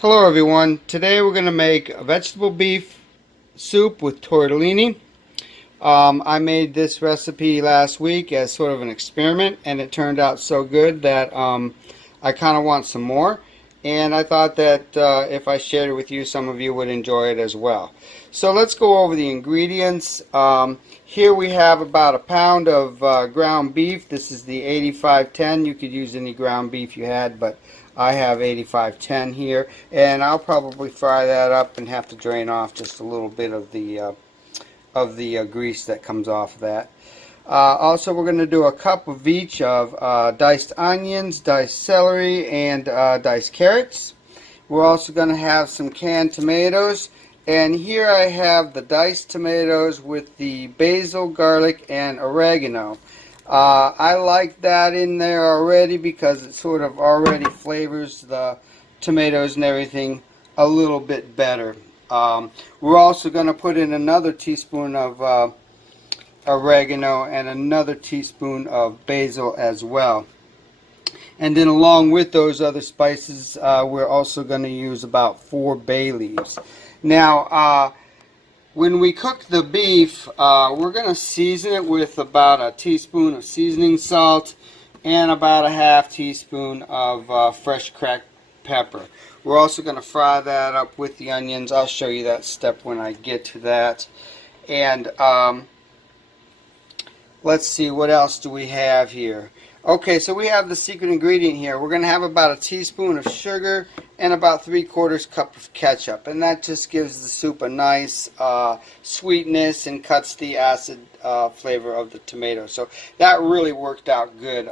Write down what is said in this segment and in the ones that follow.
Hello everyone. Today we're going to make a vegetable beef soup with tortellini. I made this recipe last week as sort of an experiment, and it turned out so good that I kind of want some more. And I thought that if I shared it with you, some of you would enjoy it as well. So let's go over the ingredients. Here we have about a pound of ground beef. This is the 8510. You could use any ground beef you had, but I have 8510 here, and I'll probably fry that up and have to drain off just a little bit of the grease that comes off of that. Also, we're going to do a cup of each of diced onions, diced celery, and diced carrots. We're also going to have some canned tomatoes, and here I have the diced tomatoes with the basil, garlic, and oregano. I like that in there already because it sort of already flavors the tomatoes and everything a little bit better. We're also going to put in another teaspoon of oregano and another teaspoon of basil as well. And then along with those other spices, we're also going to use about 4 bay leaves. Now, when we cook the beef, we're going to season it with about a teaspoon of seasoning salt and about a half teaspoon of fresh cracked pepper. We're also going to fry that up with the onions. I'll show you that step when I get to that. And let's see, what else do we have here? Okay, so we have the secret ingredient here. We're going to have about a teaspoon of sugar and about 3/4 cup of ketchup, and that just gives the soup a nice sweetness and cuts the acid flavor of the tomato. So that really worked out good.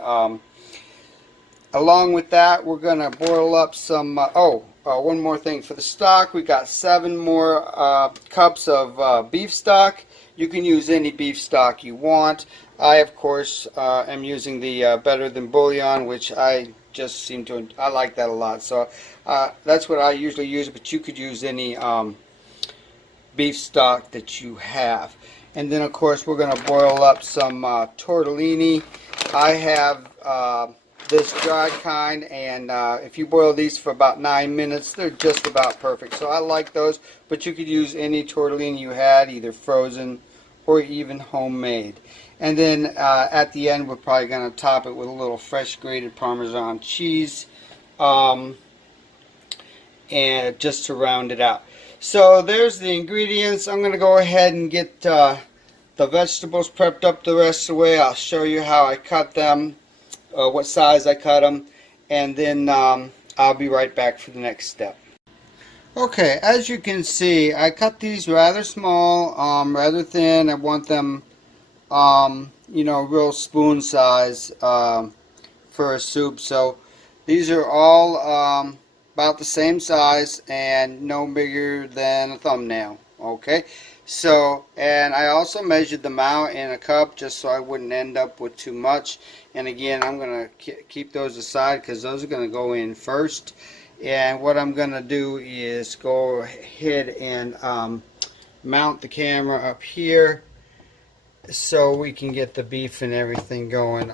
Along with that, we're going to boil up some, one more thing. For the stock, we got 7 more cups of beef stock. You can use any beef stock you want. I, of course, am using the Better Than Bouillon, which I just I like that a lot. So that's what I usually use, but you could use any beef stock that you have. And then, of course, we're going to boil up some tortellini. I have this dried kind, and if you boil these for about 9 minutes, they're just about perfect. So I like those, but you could use any tortellini you had, either frozen or even homemade. And then at the end, we're probably going to top it with a little fresh grated Parmesan cheese, and just to round it out. So there's the ingredients. I'm going to go ahead and get the vegetables prepped up the rest of the way. I'll show you how I cut them, what size I cut them, and then I'll be right back for the next step. Okay, as you can see, I cut these rather small, rather thin. I want them, real spoon size for a soup. So these are all about the same size and no bigger than a thumbnail. Okay, so, and I also measured them out in a cup just so I wouldn't end up with too much. And again, I'm going to keep those aside because those are going to go in first. And what I'm going to do is go ahead and mount the camera up here so we can get the beef and everything going,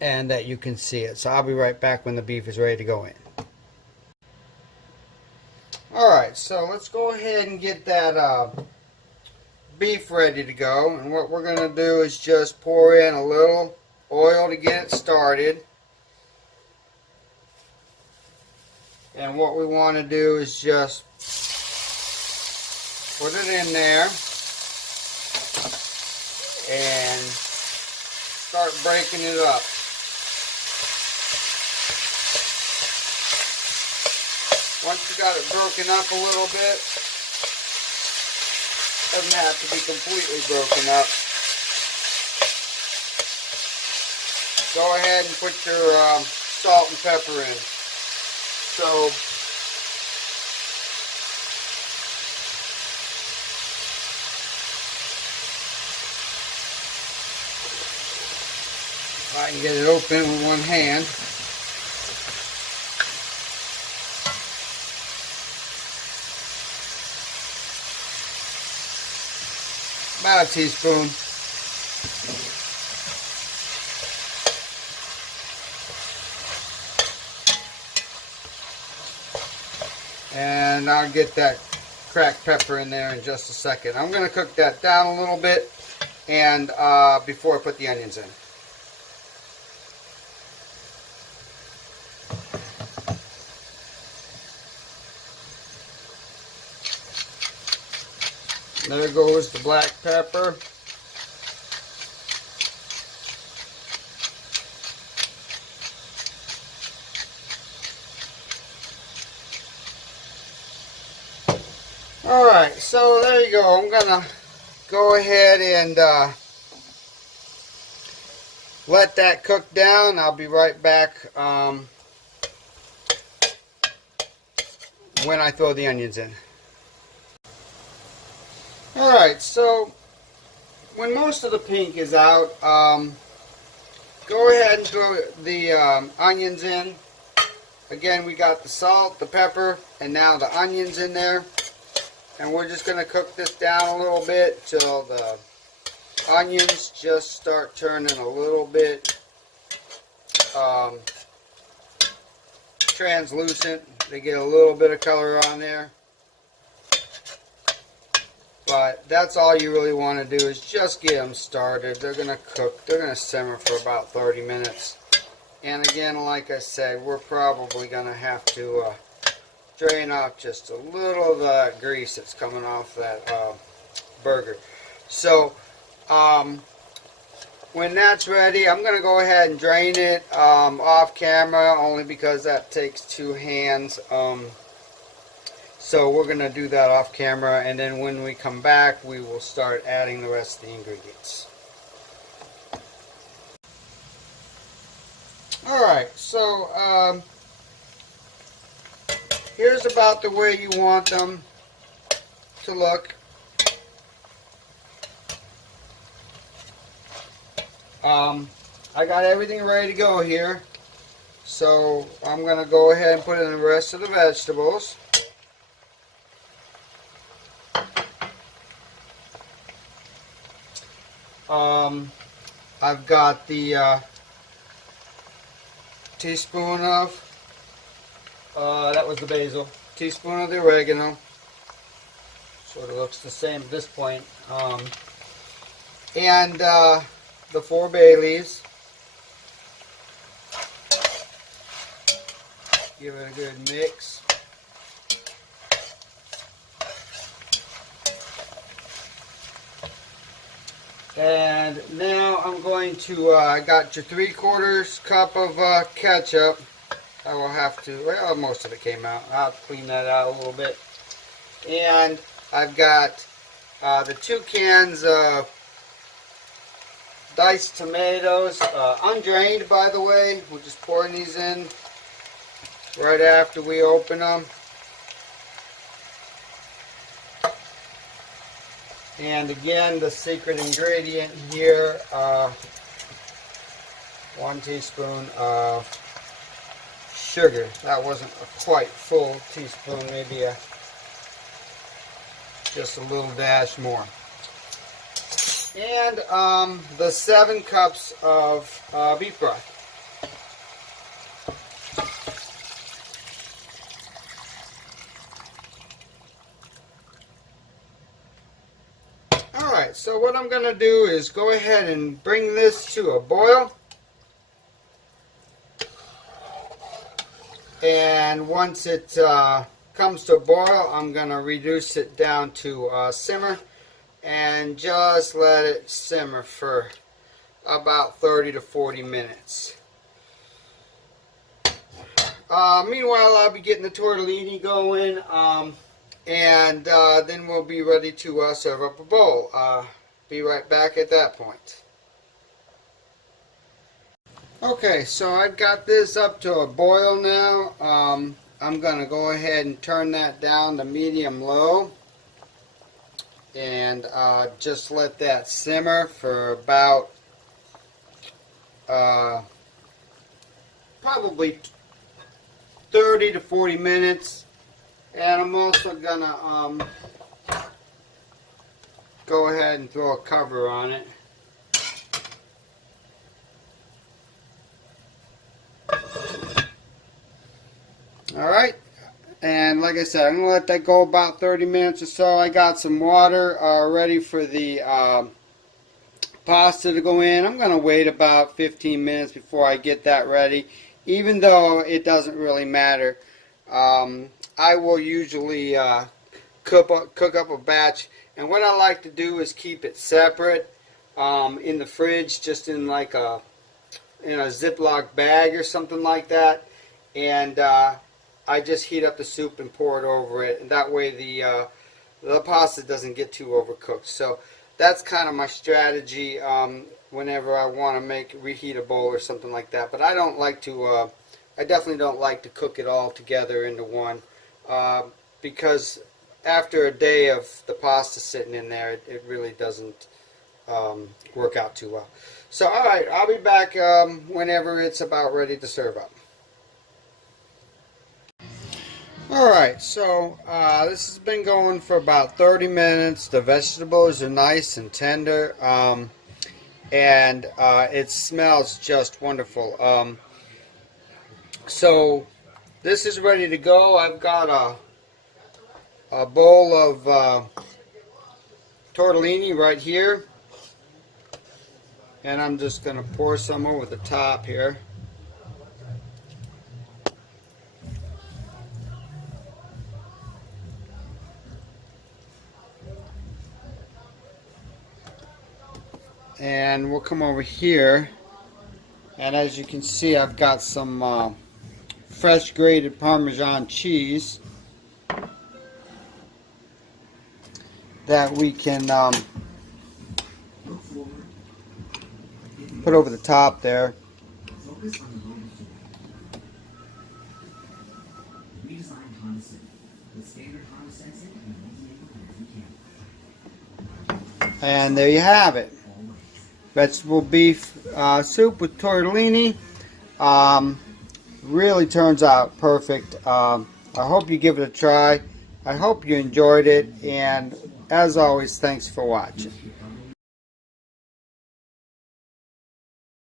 and that you can see it. So I'll be right back when the beef is ready to go in. Alright, so let's go ahead and get that beef ready to go. And what we're going to do is just pour in a little oil to get it started. And what we want to do is just put it in there and start breaking it up. Once you got it broken up a little bit, doesn't have to be completely broken up. Go ahead and put your salt and pepper in. So if I can get it open with one hand. About a teaspoon. And I'll get that cracked pepper in there in just a second. I'm going to cook that down a little bit and before I put the onions in. There goes the black pepper. Alright, so there you go. I'm going to go ahead and let that cook down. I'll be right back when I throw the onions in. Alright, so when most of the pink is out, go ahead and throw the onions in. Again, we got the salt, the pepper, and now the onions in there. And we're just going to cook this down a little bit till the onions just start turning a little bit translucent. They get a little bit of color on there. But that's all you really want to do is just get them started. They're going to cook. They're going to simmer for about 30 minutes. And again, like I said, we're probably going to have to drain off just a little of the grease that's coming off that burger. So when that's ready, I'm going to go ahead and drain it off camera, only because that takes two hands. So we're going to do that off camera, and then when we come back, we will start adding the rest of the ingredients. Alright, so here's about the way you want them to look. I got everything ready to go here, so I'm going to go ahead and put in the rest of the vegetables. I've got the teaspoon of that was the basil, teaspoon of the oregano, sort of looks the same at this point, and the 4 bay leaves. Give it a good mix. And now I'm going to, I got your 3/4 cup of ketchup. I will have to, well, most of it came out. I'll clean that out a little bit. And I've got the 2 cans of diced tomatoes, undrained by the way. We're just pouring these in right after we open them. And again, the secret ingredient here, 1 teaspoon of sugar. That wasn't a quite full teaspoon, maybe just a little dash more. And the 7 cups of beef broth. Alright, so what I'm going to do is go ahead and bring this to a boil. And once it comes to a boil, I'm going to reduce it down to simmer and just let it simmer for about 30 to 40 minutes. Meanwhile, I'll be getting the tortellini going, and then we'll be ready to serve up a bowl. Be right back at that point. Okay, so I've got this up to a boil now. I'm going to go ahead and turn that down to medium-low and just let that simmer for about probably 30 to 40 minutes. And I'm also going to go ahead and throw a cover on it. Alright, And like I said, I'm going to let that go about 30 minutes or so. I got some water ready for the pasta to go in. I'm going to wait about 15 minutes before I get that ready, even though it doesn't really matter. I will usually cook up a batch, and what I like to do is keep it separate in the fridge, just in like a Ziploc bag or something like that, and I just heat up the soup and pour it over it, and that way the pasta doesn't get too overcooked. So that's kind of my strategy whenever I want to reheat a bowl or something like that. But I don't like to. I definitely don't like to cook it all together into one because after a day of the pasta sitting in there, it really doesn't work out too well. So, all right, I'll be back whenever it's about ready to serve up. Alright, so this has been going for about 30 minutes. The vegetables are nice and tender, and it smells just wonderful. So this is ready to go. I've got a bowl of tortellini right here, and I'm just going to pour some over the top here. And we'll come over here, and as you can see, I've got some fresh grated Parmesan cheese that we can put over the top there. And there you have it. Vegetable beef soup with tortellini. Really turns out perfect. I hope you give it a try. I hope you enjoyed it, and as always, thanks for watching.